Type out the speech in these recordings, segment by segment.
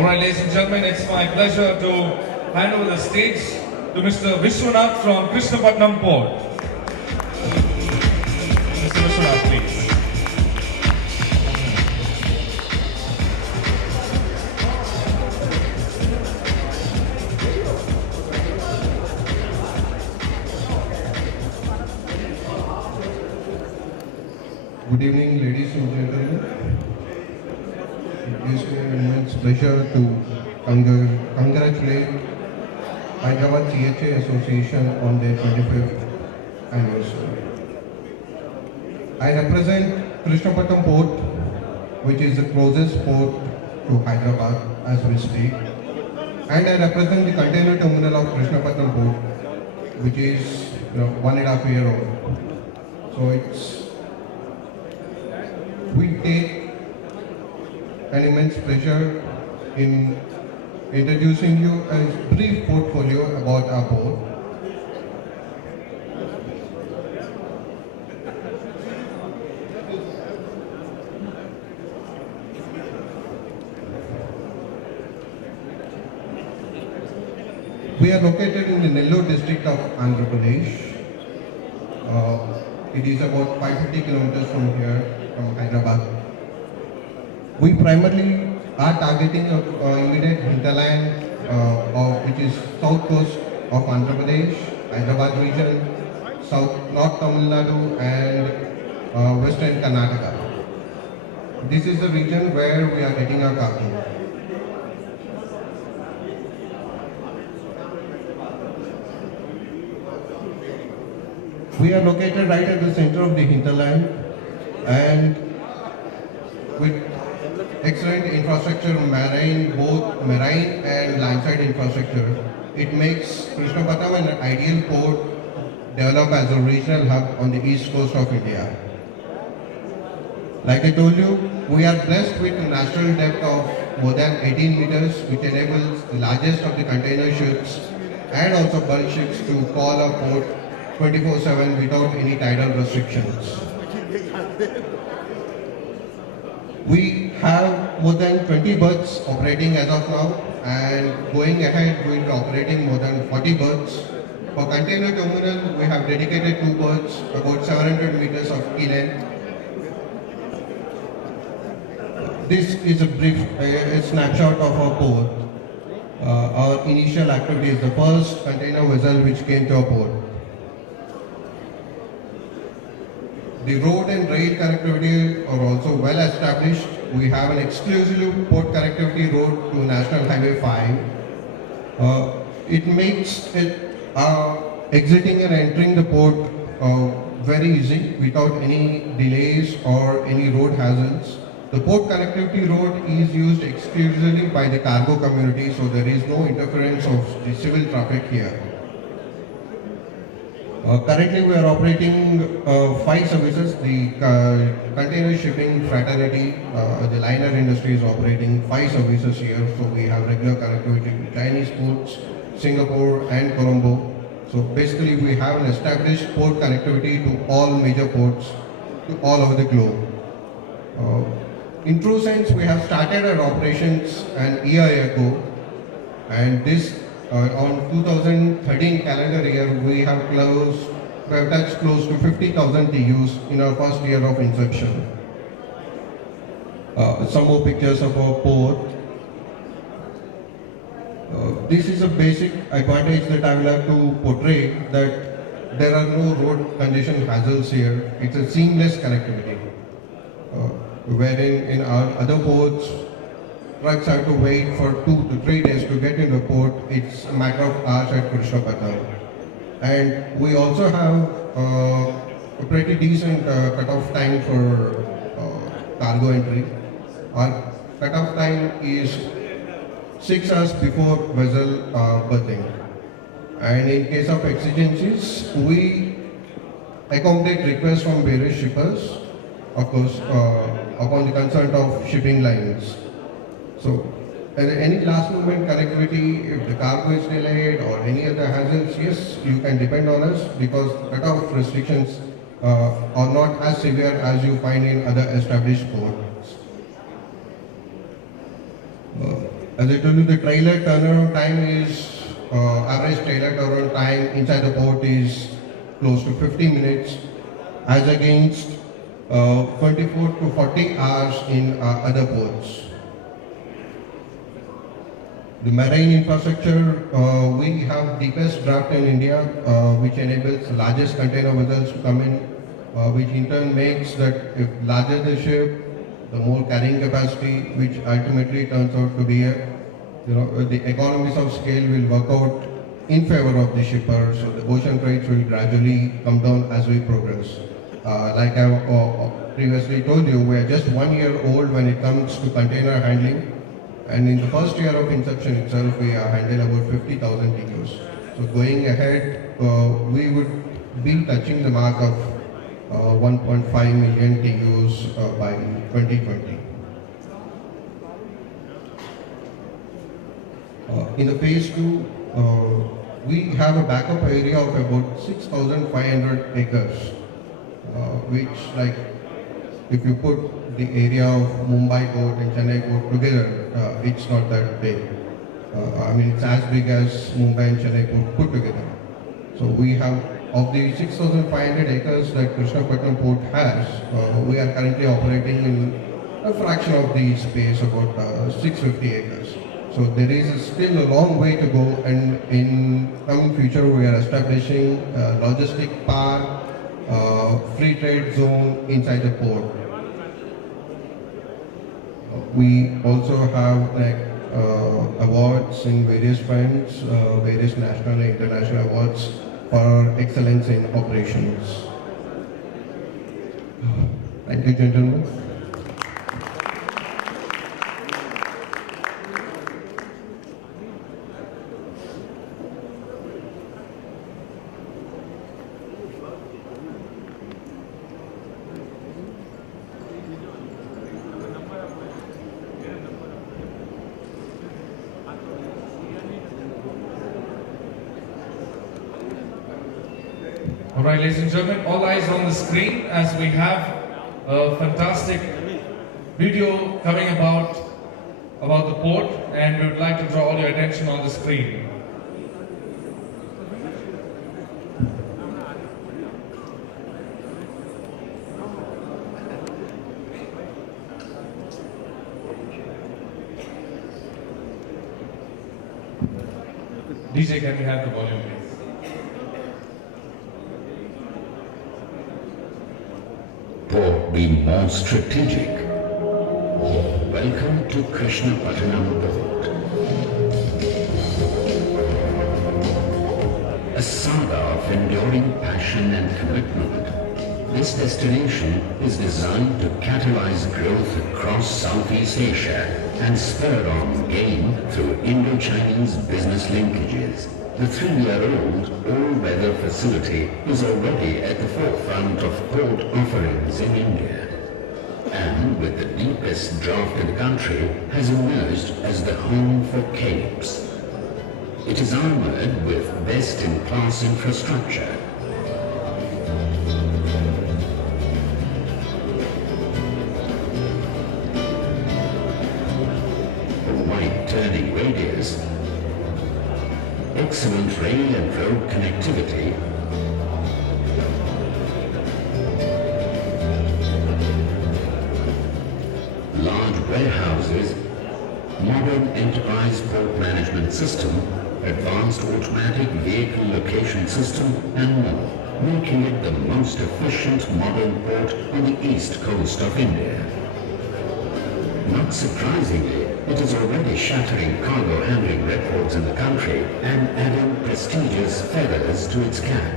Alright, ladies and gentlemen, it's my pleasure to hand over the stage to Mr. Vishwanath from Krishnapatnam Port. Mr. Vishwanath, please. Good evening, ladies and gentlemen. It gives me an immense pleasure to congratulate Hyderabad CHA Association on their 25th anniversary. I represent Krishnapatnam Port, which is the closest port to Hyderabad as we speak, and I represent the container terminal of Krishnapatnam Port, which is 1.5 years old. So we take an immense pleasure in introducing you a brief portfolio about our port. We are located in the Nellore district of Andhra Pradesh. It is about 550 kilometers from here, from Hyderabad. We primarily are targeting immediate hinterland, which is south coast of Andhra Pradesh, Hyderabad region, North Tamil Nadu and western Karnataka. This is the region where we are getting our cargo. We are located right at the center of the hinterland and with excellent infrastructure, both marine and landside infrastructure. It makes Krishnapatnam an ideal port developed as a regional hub on the east coast of India. Like I told you, we are blessed with a natural depth of more than 18 meters, which enables the largest of the container ships and also bulk ships to call our port 24/7 without any tidal restrictions. We have more than 20 berths operating as of now, and going ahead we will be operating more than 40 berths. For container terminal, we have dedicated 2 berths, about 700 meters of quay length. This is a brief snapshot of our port. Our initial activity is the first container vessel which came to our port. The road and rail connectivity are also well established. We have an exclusive port connectivity road to National Highway 5. It makes exiting and entering the port very easy without any delays or any road hazards. The port connectivity road is used exclusively by the cargo community, so there is no interference of the civil traffic here. Currently we are operating 5 services. The container shipping fraternity, the liner industry is operating 5 services here. So we have regular connectivity to Chinese ports, Singapore and Colombo. So basically we have an established port connectivity to all major ports to all over the globe. In true sense, we have started our operations an year ago, and this on 2013 calendar year, we have touched close to 50,000 TEUs in our first year of inception. Some more pictures of our port. This is a basic advantage that I will have to portray, that there are no road congestion hazards here. It's a seamless connectivity. Wherein in our other ports, trucks have to wait for 2 to 3 days to get in the port. It's a matter of hours at Krishnapatnam. And we also have a pretty decent cut-off time for cargo entry. Our cut-off time is 6 hours before vessel berthing. And in case of exigencies, we accommodate requests from various shippers, of course, upon the consent of shipping lines. So, any last moment connectivity, if the cargo is delayed or any other hazards, yes, you can depend on us, because cut-off restrictions are not as severe as you find in other established ports. As I told you, the trailer turnaround time is, average trailer turnaround time inside the port is close to 50 minutes, as against 24 to 40 hours in other ports. The marine infrastructure, we have deepest draft in India, which enables largest container vessels to come in, which in turn makes that if larger the ship, the more carrying capacity, which ultimately turns out to be the economies of scale will work out in favor of the shipper. So the ocean rates will gradually come down as we progress. Like I previously told you, we are just 1 year old when it comes to container handling. And in the first year of inception itself, we handle about 50,000 TEUs. So going ahead, we would be touching the mark of 1.5 million TEUs by 2020. In the phase 2, we have a backup area of about 6,500 acres, which, like, if you put the area of Mumbai port and Chennai port together, it's not that big. I mean, it's as big as Mumbai and Chennai port put together. So we have, of the 6,500 acres that Krishnapatnam port has, we are currently operating in a fraction of the space, about 650 acres. So there is still a long way to go, and in coming future we are establishing a logistic park, free trade zone inside the port. We also have awards in various funds, various national and international awards for excellence in operations. Thank you, gentlemen. Alright, ladies and gentlemen, all eyes on the screen as we have a fantastic video coming about the port, and we would like to draw all your attention on the screen. DJ, can we have the volume, please? Port be more strategic. Welcome to Krishnapatnam Port. A saga of enduring passion and commitment, this destination is designed to catalyze growth across Southeast Asia and spur on gain through Indo-Chinese business linkages. The 3-year-old all-weather facility is already at the forefront of port offerings in India, and with the deepest draft in the country, has emerged as the home for capes. It is armored with best-in-class infrastructure. A wide turning radius, excellent rail and road connectivity, large warehouses, modern enterprise port management system, advanced automatic vehicle location system, and more, making it the most efficient modern port on the east coast of India. Not surprisingly, it is already shattering cargo handling records in the country and adding prestigious feathers to its cap.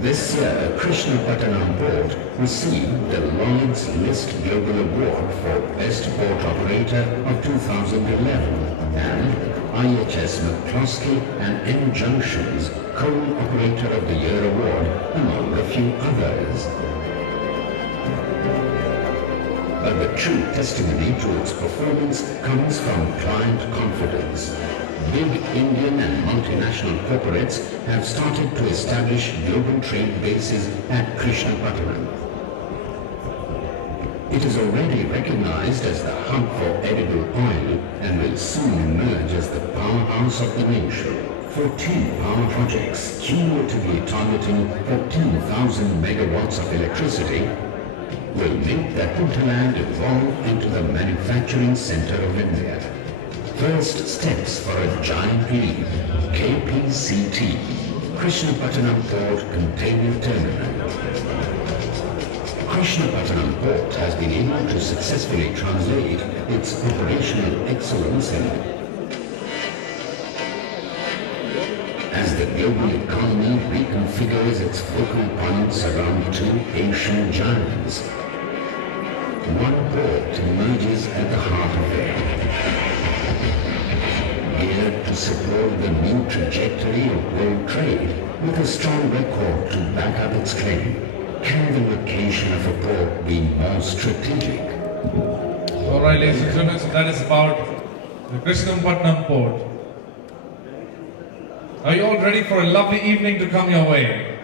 This year, Krishnapatnam Port received the Lloyd's List Global Award for Best Port Operator of 2011 and IHS McCloskey and M Junction's Coal Operator of the Year Award, among a few others. But the true testimony to its performance comes from client confidence. Big Indian and multinational corporates have started to establish global trade bases at Krishnapatnam. It is already recognized as the hub for edible oil and will soon emerge as the powerhouse of the nation. 14 power projects, cumulatively targeting 14,000 megawatts of electricity, will make the hinterland evolve into the manufacturing center of India. First steps for a giant leap, KPCT, Krishnapatnam Port Container Terminal. Krishnapatnam Port has been able to successfully translate its operational excellence as the global economy reconfigures its focal points around two Asian giants. One port emerges at the heart of it, geared to support the new trajectory of world trade with a strong record to back up its claim. Can the location of a port be more strategic? Alright, ladies and gentlemen, so that is about the Krishnapatnam port. Are you all ready for a lovely evening to come your way?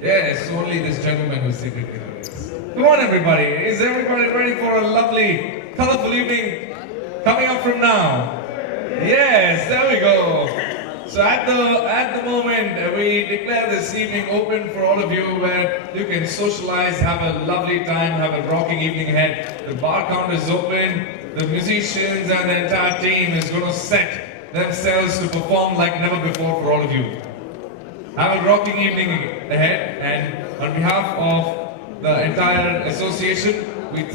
Yes, only this gentleman who's seated here is. Come on everybody, is everybody ready for a lovely, colorful evening coming up from now? Yes, there we go. So at the moment, we declare this evening open for all of you where you can socialize, have a lovely time, have a rocking evening ahead. The bar counter is open, the musicians and the entire team is going to set themselves to perform like never before for all of you. Have a rocking evening ahead, and on behalf of the entire association, we thank